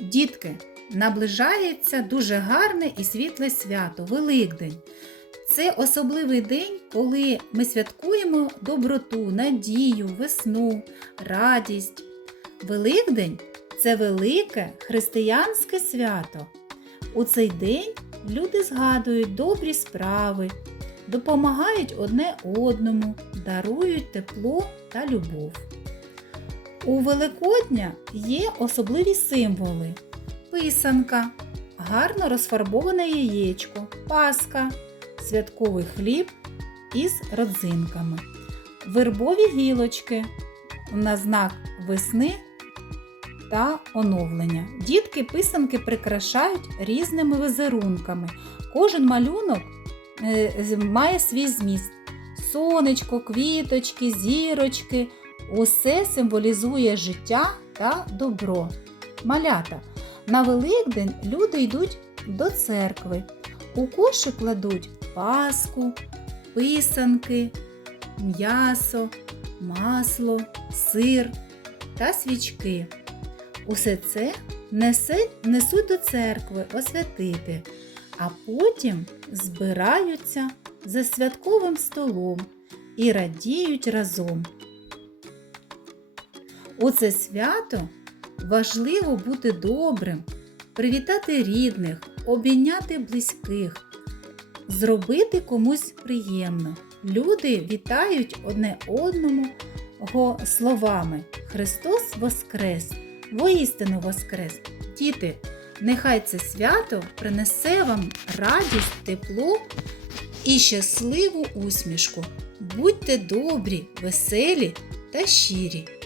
Дітки, наближається дуже гарне і світле свято Великдень. Це особливий день, коли ми святкуємо доброту, надію, весну, радість. Великдень це велике християнське свято. У цей день люди згадують добрі справи, допомагають одне одному, дарують тепло та любов. У Великодня є особливі символи: писанка, гарно розфарбоване яєчко, паска, святковий хліб із родзинками, вербові гілочки на знак весни та оновлення. Дітки писанки прикрашають різними візерунками. Кожен малюнок е, має свій зміст. Сонечко, квіточки, зірочки. Усе символізує життя та добро. Малята. На Великдень люди йдуть до церкви. У кошик кладуть паску, писанки, м'ясо, масло, сир та свічки. Усе це несуть до церкви освятити, а потім збираються за святковим столом і радіють разом. У це свято важливо бути добрим, привітати рідних, обійняти близьких, зробити комусь приємно. Люди вітають одне одному го словами Христос Воскрес! Воістину Воскрес! Діти, нехай це свято принесе вам радість, тепло і щасливу усмішку. Будьте добрі, веселі та щирі.